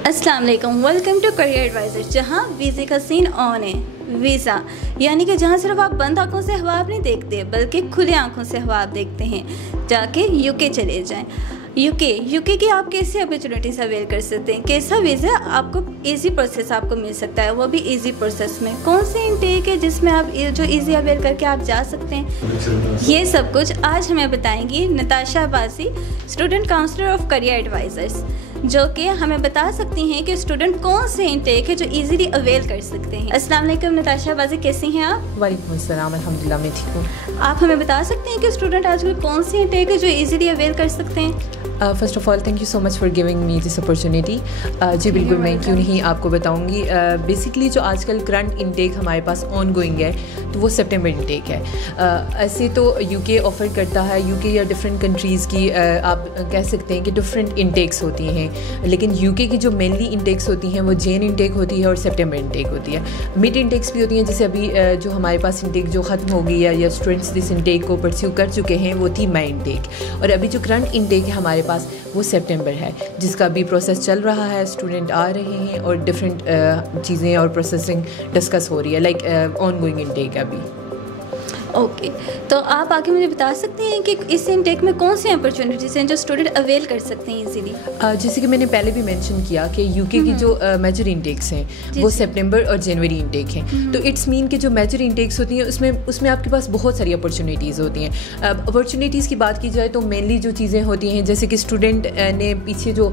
अस्सलाम वालेकुम, welcome to career adviser. जहां वीज़े का सीन ऑन है। वीज़ा यानी कि जहां सिर्फ आप बंद आंखों से हवा नहीं देखते बल्कि खुले आंखों से हवा देखते हैं। जाके यूके चले जाएं। यूके की आप कैसी अपॉर्चुनिटीज़ अवेल कर सकते हैं, कैसा वीज़ा आपको इजी प्रोसेस आपको मिल सकता है, वो भी इजी प्रोसेस में। कौन सी इनटेक है जिसमें आप जो इजी अवेल करके आप जा सकते हैं, ये सब कुछ आज हमें बताएंगी Natasha Abbasi, student counsellor of career advisers, जो कि हमें बता सकती हैं कि स्टूडेंट कौन से इनटेक है जो इजीली अवेल कर सकते हैं। अस्सलाम वालेकुम नताशा अब्बासी, कैसी हैं आप? वालेकुम अस्सलाम, अल्हम्दुलिल्लाह मैं ठीक हूँ। आप हमें बता सकते हैं कि स्टूडेंट आजकल कौन सी इनटेक है जो इजीली अवेल कर सकते हैं? First of all thank you so much for giving me this opportunity. जी बिल्कुल, मैं क्यों नहीं आपको बताऊँगी। बेसिकली जो आजकल करंट इनटेक हमारे पास ऑन गोइंग है तो वो सितंबर इनटेक है। ऐसे तो यूके ऑफ़र करता है, यूके या डिफरेंट कंट्रीज़ की आप कह सकते हैं कि डिफरेंट इनटेक्स होती हैं, लेकिन यूके की जो मेनली इनटेक्स होती हैं वो जैन इनटेक होती है और सितंबर इनटेक होती है। मिड इनटेक्स भी होती हैं, जैसे अभी जो हमारे पास इनटेक जो ख़त्म हो गई है या स्टूडेंट्स जिस इनटेक को परस्यू कर चुके हैं वो थी मई इनटेक, और अभी जो करंट इनटेक है हमारे पास वो सितंबर है, जिसका अभी प्रोसेस चल रहा है। स्टूडेंट आ रहे हैं और डिफरेंट चीज़ें और प्रोसेसिंग डिस्कस हो रही है, लाइक ऑन गोइंग इनटेक अभी। ओके, तो आप आगे मुझे बता सकते हैं कि इस इनटेक में कौन सी अपॉर्चुनिटीज़ हैं जो स्टूडेंट अवेल कर सकते हैं इजीली? जैसे कि मैंने पहले भी मेंशन किया कि यूके की जो मेजर इनटेक्स हैं वो सितंबर और जनवरी इनटेक हैं। तो इट्स मीन कि जो मेजर इनटेक्स होती हैं उसमें आपके पास बहुत सारी अपॉर्चुनिटीज़ होती हैं। अपॉर्चुनिटीज़ की बात की जाए तो मेनली जो चीज़ें होती हैं, जैसे कि स्टूडेंट ने पीछे जो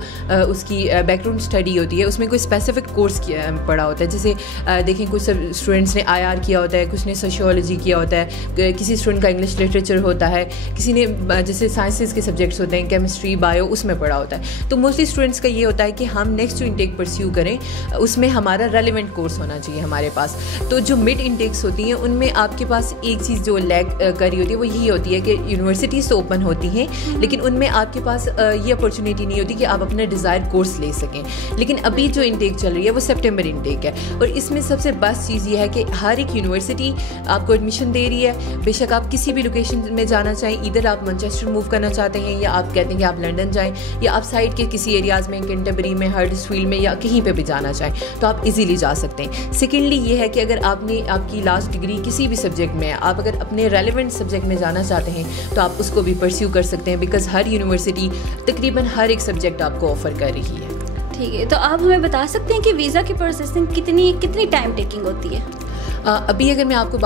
उसकी बैकग्राउंड स्टडी होती है उसमें कोई स्पेसिफिक कोर्स पढ़ा होता है। जैसे देखें, कुछ स्टूडेंट्स ने IR किया होता है, कुछ ने सोशियोलॉजी किया होता है, किसी स्टूडेंट का इंग्लिश लिटरेचर होता है, किसी ने जैसे साइंसेस के सब्जेक्ट्स होते हैं, केमिस्ट्री, बायो, उसमें पढ़ा होता है। तो मोस्टली स्टूडेंट्स का ये होता है कि हम नेक्स्ट जो इनटेक परस्यू करें उसमें हमारा रेलिवेंट कोर्स होना चाहिए हमारे पास। तो जो मिड इनटेक्स होती हैं उनमें आपके पास एक चीज़ जो लैग कर रही होती है वो यही होती है कि यूनिवर्सिटीज़ तो ओपन होती हैं लेकिन उनमें आपके पास ये अपॉर्चुनिटी नहीं होती कि आप अपना डिज़ायर कोर्स ले सकें। लेकिन अभी जो इनटेक चल रही है वो सितंबर इनटेक है, और इसमें सबसे बेस्ट चीज़ ये है कि हर एक यूनिवर्सिटी आपको एडमिशन दे रही है। बेशक आप किसी भी लोकेशन में जाना चाहें, इधर आप मैनचेस्टर मूव करना चाहते हैं या आप कहते हैं कि आप लंदन जाएं, या आप साइड के किसी एरियाज़ में, कैंटरबरी में, हडर्सफील्ड में या कहीं पे भी जाना चाहें तो आप इजीली जा सकते हैं। सेकेंडली ये है कि अगर आपने आपकी लास्ट डिग्री किसी भी सब्जेक्ट में, आप अगर अपने रेलिवेंट सब्जेक्ट में जाना चाहते हैं तो आप उसको भी परस्यू कर सकते हैं, बिकॉज़ हर यूनिवर्सिटी तकरीबन हर एक सब्जेक्ट आपको ऑफ़र कर रही है। ठीक है, तो आप हमें बता सकते हैं कि वीज़ा की प्रोसेसिंग कितनी टाइम टेकिंग होती है? अभी अगर मैं आपको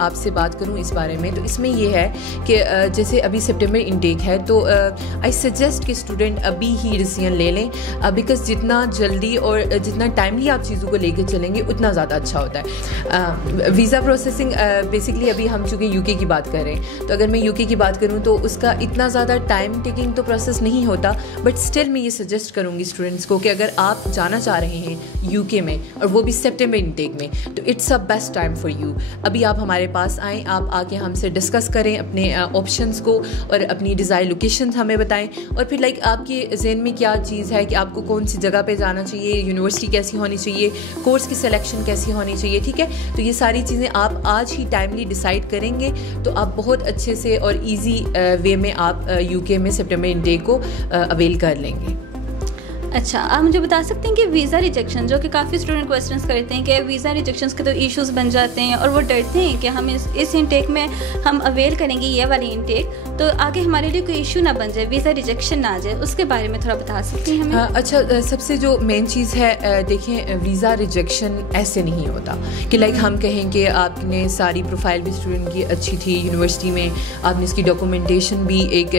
आपसे बात करूं इस बारे में तो इसमें ये है कि जैसे अभी सितंबर इनटेक है तो आई सजेस्ट कि स्टूडेंट अभी ही डिसीजन ले लें, बिकॉज़ जितना जल्दी और जितना टाइमली आप चीज़ों को लेकर चलेंगे उतना ज़्यादा अच्छा होता है। वीज़ा प्रोसेसिंग बेसिकली अभी हम चूँकि यूके की बात कर रहे हैं, तो अगर मैं यूके की बात करूँ तो उसका इतना ज़्यादा टाइम टेकिंग तो प्रोसेस नहीं होता, बट स्टिल मैं ये सजेस्ट करूँगी स्टूडेंट्स को कि अगर आप जाना चाह रहे हैं यूके में और वो भी सितंबर इनटेक में, तो it's a best time for you. अभी आप हमारे पास आएँ, आप आके हमसे डिस्कस करें अपने ऑप्शंस को और अपनी डिज़ायर लोकेशन हमें बताएं, और फिर लाइक आपके जहन में क्या चीज़ है कि आपको कौन सी जगह पे जाना चाहिए, यूनिवर्सिटी कैसी होनी चाहिए, कोर्स की सिलेक्शन कैसी होनी चाहिए। ठीक है, तो ये सारी चीज़ें आप आज ही टाइमली डिसाइड करेंगे तो आप बहुत अच्छे से और ईजी वे में आप यूके में सितंबर इनटेक को अवेल कर लेंगे। अच्छा, आप मुझे बता सकते हैं कि वीज़ा रिजेक्शन, जो कि काफ़ी स्टूडेंट क्वेश्चंस करते हैं कि वीज़ा रिजेक्शंस के तो इश्यूज़ बन जाते हैं और वो डरते हैं कि हम इस इनटेक में हम अवेल करेंगे ये वाली इनटेक, तो आगे हमारे लिए कोई इशू ना बन जाए, वीज़ा रिजेक्शन ना आ जाए, उसके बारे में थोड़ा बता सकते हैं हमें? अच्छा, सबसे जो मेन चीज़ है, देखें, वीज़ा रिजेक्शन ऐसे नहीं होता कि लाइक हम कहें कि आपने सारी प्रोफाइल भी स्टूडेंट की अच्छी थी यूनिवर्सिटी में, आपने इसकी डॉक्यूमेंटेशन भी एक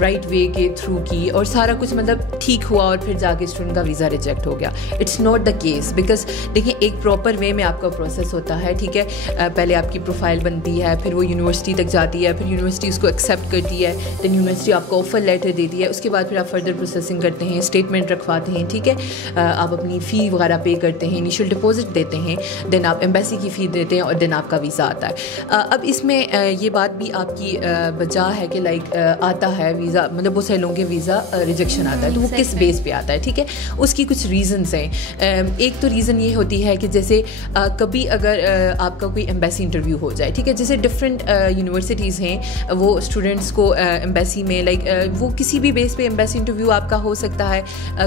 राइट वे के थ्रू की और सारा कुछ मतलब ठीक हुआ और फिर जाके स्टूडेंट का वीज़ा रिजेक्ट हो गया। It's not the case, because देखिए एक प्रॉपर वे में आपका प्रोसेस होता है। ठीक है, पहले आपकी प्रोफाइल बनती है, फिर वो यूनिवर्सिटी तक जाती है, फिर यूनिवर्सिटी उसको एक्सेप्ट करती है, देन यूनिवर्सिटी आपको ऑफर लेटर देती है, उसके बाद फिर आप फर्दर प्रोसेसिंग करते हैं, स्टेटमेंट रखवाते हैं। ठीक है, आप अपनी फ़ी वगैरह पे करते हैं, इनिशियल डिपॉजिट देते हैं, देन आप एम्बेसी की फ़ी देते हैं और देन आपका वीज़ा आता है। अब इसमें ये बात भी आपकी बचा है कि लाइक आता है वीज़ा, मतलब बहुत सारे लोगों के वीज़ा रिजेक्शन आता है, तो वो किस बेस पे आता है? ठीक है, उसकी कुछ रीज़न्स हैं। एक तो रीज़न ये होती है कि जैसे कभी अगर आपका कोई एम्बेसी इंटरव्यू हो जाए, ठीक है, जैसे डिफरेंट यूनिवर्सिटीज़ हैं, वो स्टूडेंट स्टूडेंट्स को एम्बेसी में वो किसी भी बेस पे एम्बेसी इंटरव्यू आपका हो सकता है,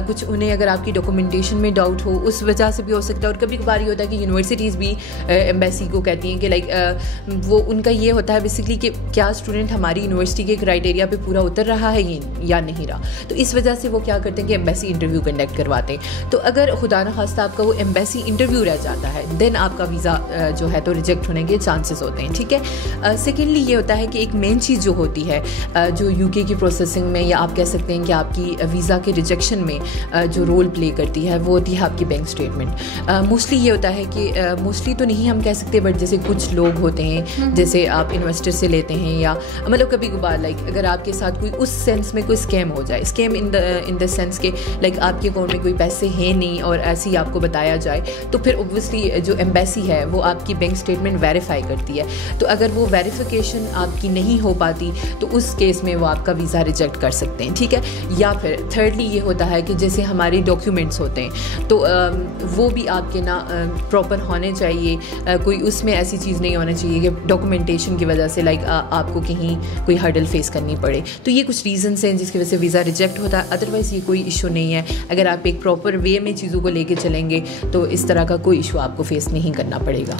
कुछ उन्हें अगर आपकी डॉक्यूमेंटेशन में डाउट हो उस वजह से भी हो सकता है। और कभी कभार ये होता है कि यूनिवर्सिटीज़ भी एम्बेसी को कहती हैं कि वो उनका ये होता है बेसिकली कि क्या स्टूडेंट हमारी यूनिवर्सिटी के क्राइटेरिया पे पूरा उतर रहा है या नहीं रहा, तो इस वजह से वो क्या करते हैं कि एम्बेसी इंटरव्यू कंडक्ट करवाते हैं। तो अगर खुदा न खास्ता आपका वो एम्बेसी इंटरव्यू रह जाता है देन आपका वीज़ा जो है तो रिजेक्ट होने के चांसेस होते हैं, ठीक है। सेकेंडली ये होता है कि एक मेन चीज़ जो होती है जो यूके की प्रोसेसिंग में, या आप कह सकते हैं कि आपकी वीज़ा के रिजेक्शन में जो रोल प्ले करती है वो होती है आपकी बैंक स्टेटमेंट। मोस्टली ये होता है कि मोस्टली तो नहीं हम कह सकते, बट जैसे कुछ लोग होते हैं जैसे आप इन्वेस्टर से लेते हैं, या मतलब कभी कभार अगर आपके साथ कोई उस सेंस में कोई स्कैम हो जाए, स्कैम इन द सेंस के आपके अकाउंट में कोई पैसे हैं नहीं और ऐसे ही आपको बताया जाए, तो फिर ओब्वियसली जो एम्बेसी है वो आपकी बैंक स्टेटमेंट वेरीफाई करती है। तो अगर वो वेरिफिकेशन आपकी नहीं हो पाती तो उस केस में वो आपका वीज़ा रिजेक्ट कर सकते हैं, ठीक है। या फिर थर्डली ये होता है कि जैसे हमारे डॉक्यूमेंट्स होते हैं तो वो भी आपके ना प्रॉपर होने चाहिए, कोई उसमें ऐसी चीज़ नहीं होना चाहिए कि डॉक्यूमेंटेशन की वजह से आपको कहीं कोई हर्डल फेस करनी पड़े। तो ये कुछ रीज़न्स हैं जिसकी वजह से वीज़ा रिजेक्ट होता है, अदरवाइज़ ये कोई इशू नहीं है। अगर आप एक प्रॉपर वे में चीज़ों को लेके चलेंगे तो इस तरह का कोई इशू आपको फेस नहीं करना पड़ेगा।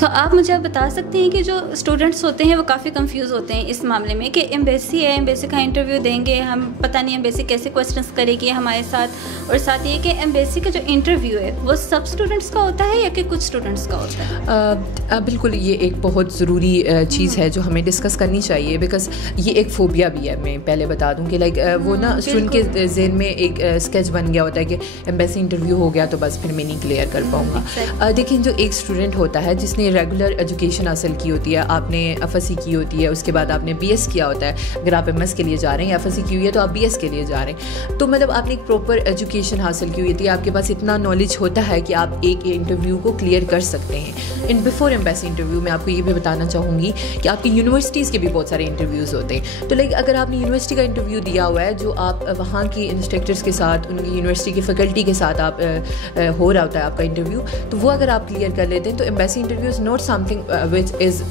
तो आप मुझे बता सकते हैं कि जो स्टूडेंट्स होते हैं वो काफ़ी कंफ्यूज होते हैं इस मामले में कि एम्बेसी है, एम्बेसी का इंटरव्यू देंगे हम, पता नहीं एम्बेसी कैसे क्वेश्चंस करेगी हमारे साथ, और साथ ये कि एम्बेसी का जो इंटरव्यू है वो सब स्टूडेंट्स का होता है या कि कुछ स्टूडेंट्स का होता है? बिल्कुल, ये एक बहुत ज़रूरी चीज़ है जो हमें डिस्कस करनी चाहिए, बिकॉज ये एक फोबिया भी है। मैं पहले बता दूँ कि वो ना स्टूडेंट के जहन में एक स्केच बन गया होता है कि एम्बेसी इंटरव्यू हो गया तो बस फिर मैं नहीं क्लियर कर पाऊँगा। देखिए, जो एक स्टूडेंट होता है जिसने रेगुलर एजुकेशन हासिल की होती है, आपने एफएससी की होती है, उसके बाद आपने बीएस किया होता है, अगर आप एमएस के लिए जा रहे हैं, एफएससी की हुई है तो आप बीएस के लिए जा रहे हैं, तो मतलब आपने एक प्रॉपर एजुकेशन हासिल की हुई थी, आपके पास इतना नॉलेज होता है कि आप एक इंटरव्यू को क्लियर कर सकते हैं। इन बिफोर एम्बेसी इंटरव्यू में आपको ये भी बताना चाहूँगी कि आपकी यूनिवर्सिटीज़ के भी बहुत सारे इंटरव्यूज़ होते हैं। तो अगर आपने यूनिवर्सिटी का इंटरव्यू दिया हुआ है, जो आप वहाँ की इंस्ट्रक्टर्स के साथ, उनकी यूनिवर्सिटी की फैकल्टी के साथ आप हो रहा होता है आपका इंटरव्यू, तो वो अगर आप क्लियर कर लेते हैं तो embassy interview is not something which is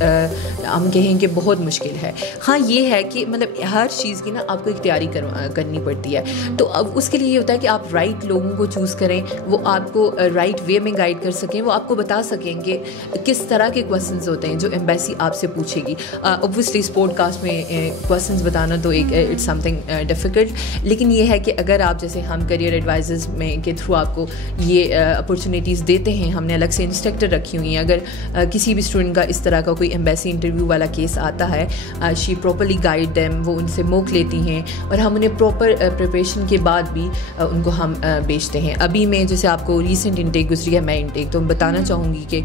हम कहें कि बहुत मुश्किल है। हाँ, ये है कि मतलब हर चीज़ की ना आपको एक तैयारी करनी पड़ती है। तो अब उसके लिए ये होता है कि आप राइट लोगों को चूज़ करें, वो आपको राइट वे में गाइड कर सकें, वो आपको बता सकें कि किस तरह के क्वेश्चंस होते हैं जो एम्बेसी आपसे पूछेगी। ऑब्वियसली इस पॉडकास्ट में क्वेश्चंस बताना तो एक इट्स समथिंग डिफ़िकल्ट, लेकिन ये है कि अगर आप जैसे हम करियर एडवाइजर्स में के थ्रू आपको ये अपॉर्चुनिटीज़ देते हैं, हमने अलग से इंस्ट्रक्टर रखी हुई हैं। अगर किसी भी स्टूडेंट का इस तरह का कोई एम्बेसी इंटरव्यू वाला केस आता है, शी प्रॉपरली गाइड देम, वो उनसे मौक लेती हैं और हम उन्हें प्रॉपर प्रिपरेशन के बाद भी उनको हम भेजते हैं। अभी मैं जैसे आपको रीसेंट इंटेक गुजरी है, मैं इंटेक, तो मैं बताना चाहूँगी कि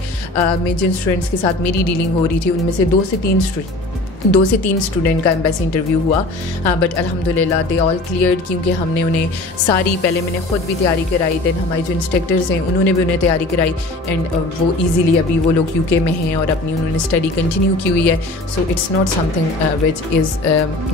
मैं जिन स्टूडेंट्स के साथ मेरी डीलिंग हो रही थी उनमें से 2 से 3 स्टूडेंट का एम्बेसी इंटरव्यू हुआ, बट अल्हम्दुलिल्लाह दे ऑल क्लियर्ड, क्योंकि हमने उन्हें सारी, पहले मैंने ख़ुद भी तैयारी कराई, देन हमारे जो इंस्ट्रक्टर्स हैं उन्होंने भी उन्हें तैयारी कराई, एंड वो इजीली अभी वो लोग यूके में हैं और अपनी उन्होंने स्टडी कंटिन्यू की हुई है। So it's not something which is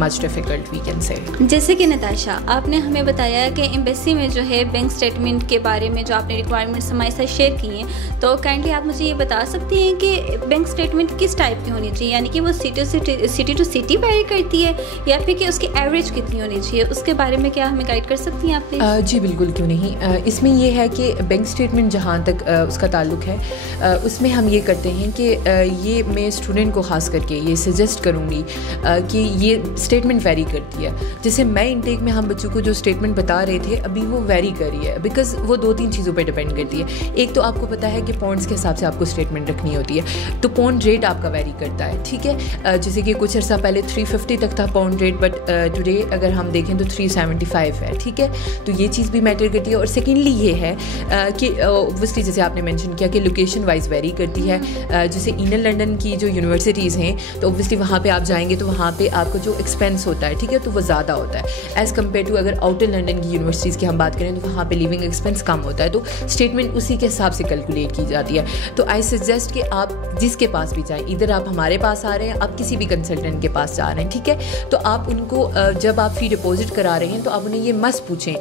much difficult, we can say. जैसे कि नताशा, आपने हमें बताया कि एम्बेसी में जो है बैंक स्टेटमेंट के बारे में जो आपने रिक्वायरमेंट्स हमारे साथ शेयर की हैं, तो काइंडली आप मुझे ये बता सकती हैं कि बैंक स्टेटमेंट किस टाइप की होनी चाहिए, यानी कि वो सिटी टू सिटी वेरी करती है या फिर कि उसकी एवरेज कितनी होनी चाहिए, उसके बारे में क्या हमें गाइड कर सकती हैं आप प्लीज़? जी बिल्कुल, क्यों नहीं। इसमें ये है कि बैंक स्टेटमेंट जहाँ तक उसका ताल्लुक है, उसमें हम ये करते हैं कि ये मैं स्टूडेंट को ख़ास करके ये सजेस्ट करूँगी कि ये स्टेटमेंट वेरी करती है। जैसे मैं इंटेक में हम बच्चों को जो स्टेटमेंट बता रहे थे अभी वो वेरी कर रही है, बिकॉज़ वो 2-3 चीज़ों पर डिपेंड करती है। एक तो आपको पता है कि पॉइंट्स के हिसाब से आपको स्टेटमेंट रखनी होती है, तो पॉइंट रेट आपका वेरी करता है, ठीक है। जैसे कि कुछ अर्सा पहले 350 तक था पाउंड रेट, बट टुडे अगर हम देखें तो 375 है, ठीक है। तो ये चीज़ भी मैटर करती है। और सेकेंडली ये है कि ऑब्वियसली जैसे आपने मेंशन किया कि लोकेशन वाइज वेरी करती है। जैसे इनर लंदन की जो यूनिवर्सिटीज़ हैं, तो ऑब्वियसली वहाँ पे आप जाएंगे तो वहाँ पे आपका जो एक्सपेंस होता है, ठीक है, तो वो ज़्यादा होता है एज़ कम्पेयर टू अगर आउटर लंदन की यूनिवर्सिटीज़ की हम बात करें तो वहाँ पर लिविंग एक्सपेंस कम होता है, तो स्टेटमेंट उसी के हिसाब से कैलकुलेट की जाती है। तो आई सजेस्ट कि आप जिसके पास भी जाएँ, इधर आप हमारे पास आ रहे हैं, आप किसी भी कंसल्टेंट के पास जा रहे हैं, ठीक है। तो आप उनको जब आप फ़ी डिपॉजिट करा रहे हैं तो आप उन्हें ये मस्ट पूछें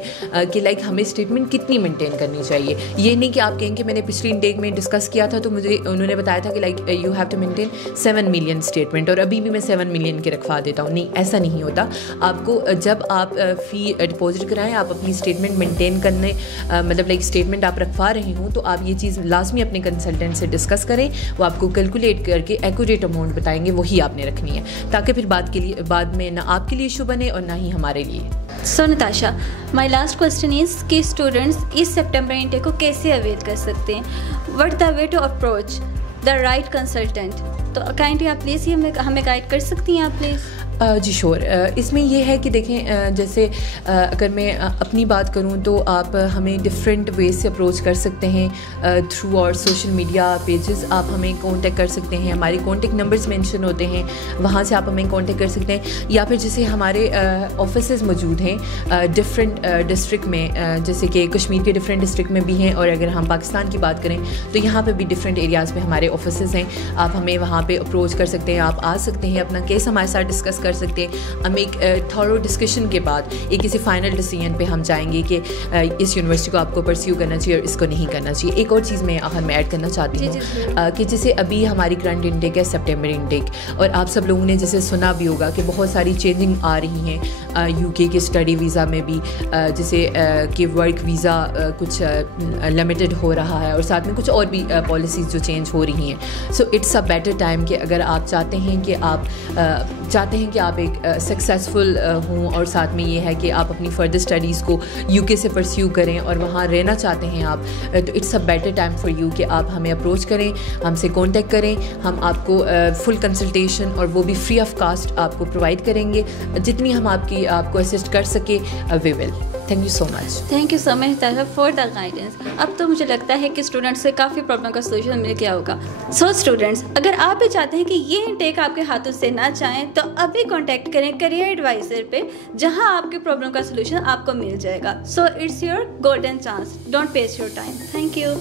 कि लाइक हमें स्टेटमेंट कितनी मेंटेन करनी चाहिए। ये नहीं कि आप कहें कि मैंने पिछली इंटेक में डिस्कस किया था तो मुझे उन्होंने बताया था कि like you have to maintain 7 million statement और अभी भी मैं 7 मिलियन के रखवा देता हूँ। नहीं, ऐसा नहीं होता। आपको जब आप फ़ी डिपॉजिट कराएं, आप अपनी स्टेटमेंट मेंटेन करने मतलब लाइक स्टेटमेंट आप रखवा रहे हो तो आप ये चीज़ लाजमी अपने कंसल्टेंट से डिस्कस करें। वो आपको कैलकुलेट करके एक्यूरेट अमाउंट बताएंगे, वही आपने रखनी है, ताकि फिर बाद में ना आपके लिए इशू बने और ना ही हमारे लिए। So Natasha, my last question is कि स्टूडेंट्स इस सितंबर इंटेक को कैसे अवेल कर सकते हैं? What the way to approach the right consultant? तो काइंडली आप प्लीज़ ये हमें गाइड कर सकती हैं आप प्लीज़? Ji sure. इसमें यह है कि देखें, जैसे अगर मैं अपनी बात करूं तो आप हमें डिफरेंट वे से अप्रोच कर सकते हैं थ्रू और सोशल मीडिया पेजेस। आप हमें कांटेक्ट कर सकते हैं, हमारे कांटेक्ट नंबर्स मेंशन होते हैं, वहां से आप हमें कांटेक्ट कर सकते हैं। या फिर जैसे हमारे ऑफिसेज मौजूद हैं डिफरेंट डिस्ट्रिक्ट में, जैसे कि कश्मीर के डिफरेंट डिस्ट्रिक्ट में भी हैं, और अगर हम पाकिस्तान की बात करें तो यहाँ पर भी डिफरेंट एरियाज़ में हमारे ऑफिसेज हैं। आप हमें वहाँ पर अप्रोच कर सकते हैं, आप आ सकते हैं, अपना केस हमारे साथ डिस्कस कर सकते हैं। हम एक थॉरो डिस्कशन के बाद एक किसी फाइनल डिसीजन पे हम जाएंगे कि इस यूनिवर्सिटी को आपको परस्यू करना चाहिए और इसको नहीं करना चाहिए। एक और चीज़ मैं आखिर में ऐड करना चाहती हूँ कि जैसे अभी हमारी करंट इंटेक है सितंबर इंटेक, और आप सब लोगों ने जैसे सुना भी होगा कि बहुत सारी चेंजिंग आ रही हैं यूके के स्टडी वीज़ा में भी, जैसे कि वर्क वीज़ा कुछ लिमिटेड हो रहा है और साथ में कुछ और भी पॉलिसीज़ जो चेंज हो रही हैं। So it's a better time कि अगर आप चाहते हैं कि आप एक सक्सेसफुल हों और साथ में ये है कि आप अपनी फर्दर स्टडीज़ को यूके से परस्यू करें और वहाँ रहना चाहते हैं आप, तो it's a better time for you कि आप हमें अप्रोच करें, हमसे कांटेक्ट करें। हम आपको फुल कंसल्टेशन और वो भी फ्री ऑफ कास्ट आपको प्रोवाइड करेंगे। जितनी हम आपको असिस्ट कर सके we will. Thank you so much. Thank you so much Tasha for the guidance. अब तो मुझे लगता है कि स्टूडेंट्स से काफ़ी प्रॉब्लम का सोल्यूशन मिल गया होगा। सो स्टूडेंट्स, अगर आप भी चाहते हैं कि ये इंटेक आपके हाथों से ना जाएं तो अभी कांटेक्ट करें करियर एडवाइजर पे, जहां आपकी प्रॉब्लम का सोल्यूशन आपको मिल जाएगा। So it's your golden chance, don't waste your time. Thank you.